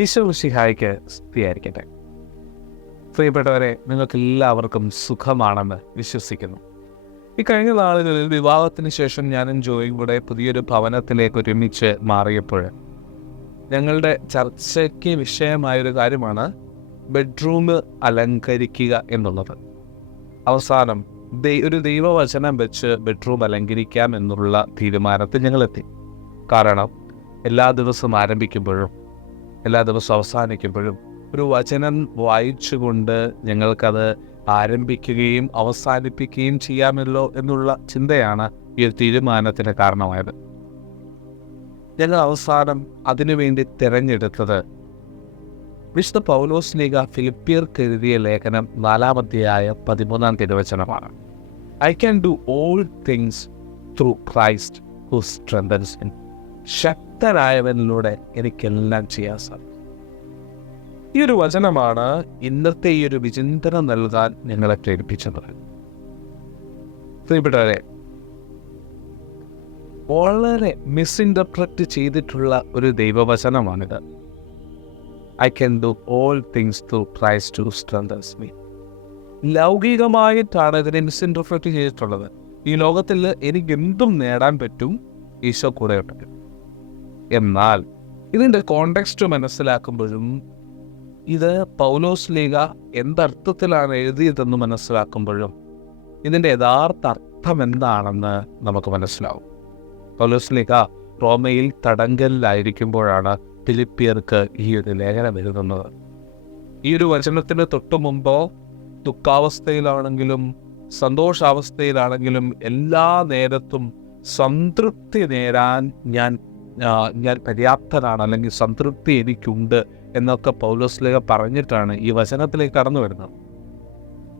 ഈശോ മിശിഹായ്ക്ക് സ്തുതിയായിരിക്കട്ടെ. പ്രിയപ്പെട്ടവരെ, നിങ്ങൾക്ക് എല്ലാവർക്കും സുഖമാണെന്ന് വിശ്വസിക്കുന്നു. ഈ കഴിഞ്ഞ നാളുകളിൽ വിവാഹത്തിന് ശേഷം ഞാനും ജോയും കൂടെ പുതിയൊരു ഭവനത്തിലേക്ക് ഒരുമിച്ച് മാറിയപ്പോൾ ഞങ്ങളുടെ ചർച്ചയ്ക്ക് വിഷയമായൊരു കാര്യമാണ് ബെഡ്റൂം അലങ്കരിക്കുക എന്നുള്ളത്. അവസാനം ഒരു ദൈവവചനം വെച്ച് ബെഡ്റൂം അലങ്കരിക്കാം എന്നുള്ള തീരുമാനത്തിൽ ഞങ്ങളെത്തി. കാരണം എല്ലാ ദിവസവും ആരംഭിക്കുമ്പോഴും എല്ലാ ദിവസവും അവസാനിക്കുമ്പോഴും ഒരു വചനം വായിച്ചുകൊണ്ട് ഞങ്ങൾക്കത് ആരംഭിക്കുകയും അവസാനിപ്പിക്കുകയും ചെയ്യാമല്ലോ എന്നുള്ള ചിന്തയാണ് ഈ ഒരു തീരുമാനത്തിന് കാരണമായത്. ഞങ്ങൾ അവസാനം അതിനുവേണ്ടി തിരഞ്ഞെടുത്തത് വിശുദ്ധ പൗലോസ് ശ്ലീഹ ഫിലിപ്പിയർക്ക് എഴുതിയ ലേഖനം 4-ാം അധ്യായം 13-ാം തിരുവചനമാണ്. I can do all things through Christ who strengthens me. ശക്തനായവനിലൂടെ എനിക്കെല്ലാം ചെയ്യാൻ സാധിക്കും. ഈ ഒരു വചനമാണ് ഇന്നത്തെ ഈ ഒരു വിചിന്തനം നൽകാൻ ഞങ്ങളെ പ്രേരിപ്പിച്ചത്. പ്രിയപ്പെട്ടവരെ, വളരെ മിസ്ഇൻ്റർപ്രറ്റ് ചെയ്തിട്ടുള്ള ഒരു ദൈവവചനമാണിത്. I can do all things through Christ who strengthens me. ലൗകികമായിട്ടാണ് ഇതിനെ മിസ്ഇൻ്റർപ്രറ്റ് ചെയ്തിട്ടുള്ളത്. ഈ ലോകത്തിൽ എനിക്ക് എന്തും നേടാൻ പറ്റും, ഈശോ കൂടെ ഉണ്ട്. എന്നാൽ ഇതിൻ്റെ കോണ്ടെക്സ്റ്റ് മനസ്സിലാക്കുമ്പോഴും ഇത് പൗലോസ് ശ്ലീഹ എന്തർത്ഥത്തിലാണ് എഴുതിയതെന്ന് മനസ്സിലാക്കുമ്പോഴും ഇതിൻ്റെ യഥാർത്ഥ അർത്ഥം എന്താണെന്ന് നമുക്ക് മനസ്സിലാവും. പൗലോസ് ശ്ലീഹ റോമയിൽ തടങ്കലിലായിരിക്കുമ്പോഴാണ് ഫിലിപ്പിയർക്ക് ഈ ഒരു ലേഖനം എഴുതുന്നത്. ഈ ഒരു വചനത്തിന് തൊട്ടു മുമ്പോ ദുഃഖാവസ്ഥയിലാണെങ്കിലും സന്തോഷാവസ്ഥയിലാണെങ്കിലും എല്ലാ നേരത്തും സംതൃപ്തി നേടാൻ ഞാൻ പര്യാപ്തനാണ്, അല്ലെങ്കിൽ സംതൃപ്തി എനിക്കുണ്ട് എന്നൊക്കെ പൗലോസ് ശ്ലീഹ പറഞ്ഞിട്ടാണ് ഈ വചനത്തിലേക്ക് കടന്നു വരുന്നത്.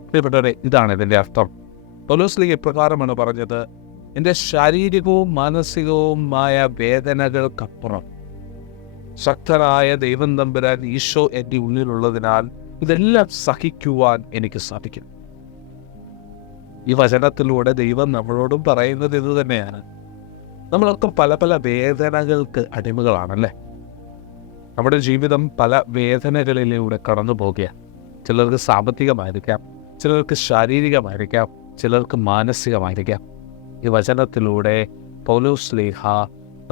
പ്രിയപ്പെട്ടവരെ, ഇതാണ് ഇതിൻ്റെ അർത്ഥം. പൗലോസ് ശ്ലീഹ ഇപ്രകാരമാണ് പറഞ്ഞത്: എൻ്റെ ശാരീരികവും മാനസികവുമായ വേദനകൾക്കപ്പുറം ശക്തനായ ദൈവം തമ്പുരാൻ ഈശോ എൻ്റെ ഉള്ളിലുള്ളതിനാൽ ഇതെല്ലാം സഹിക്കുവാൻ എനിക്ക് സാധിക്കും. ഈ വചനത്തിലൂടെ ദൈവം നമ്മളോടും പറയുന്നത് ഇത് തന്നെയാണ്. നമ്മളൊക്കെ പല പല വേദനകൾക്ക് അടിമകളാണല്ലേ. നമ്മുടെ ജീവിതം പല വേദനകളിലൂടെ കടന്നു പോകുകയാണ്. ചിലർക്ക് സാമ്പത്തികമായിരിക്കാം, ചിലർക്ക് ശാരീരികമായിരിക്കാം, ചിലർക്ക് മാനസികമായിരിക്കാം. ഈ വചനത്തിലൂടെ പൗലോസ് ശ്ലീഹ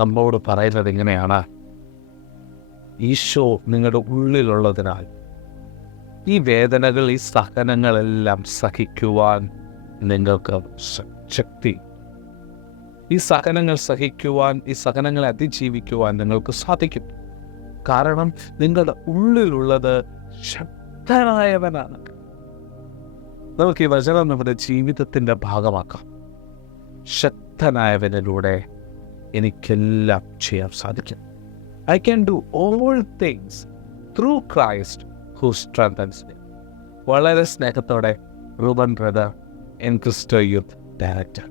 നമ്മോട് പറയുന്നത് ഇങ്ങനെയാണ്: ഈശോ നിങ്ങളുടെ ഉള്ളിലുള്ളതിനാൽ ഈ വേദനകൾ, ഈ സഹനങ്ങളെല്ലാം സഹിക്കുവാൻ നിങ്ങൾക്ക് ശക്തി. ഈ സഹനങ്ങൾ സഹിക്കുവാൻ, ഈ സഹനങ്ങളെ അതിജീവിക്കുവാൻ നിങ്ങൾക്ക് സാധിക്കും. കാരണം നിങ്ങളുടെ ഉള്ളിലുള്ളത് ശക്തനായവനാണ്. നമുക്ക് ഈ വചനം നമ്മുടെ ജീവിതത്തിൻ്റെ ഭാഗമാക്കാം. ശക്തനായവനിലൂടെ എനിക്കെല്ലാം ചെയ്യാൻ സാധിക്കും. I can do all things through Christ who strengthens me. വളരെ സ്നേഹത്തോടെ, Ruben brother, En Cristo youth director.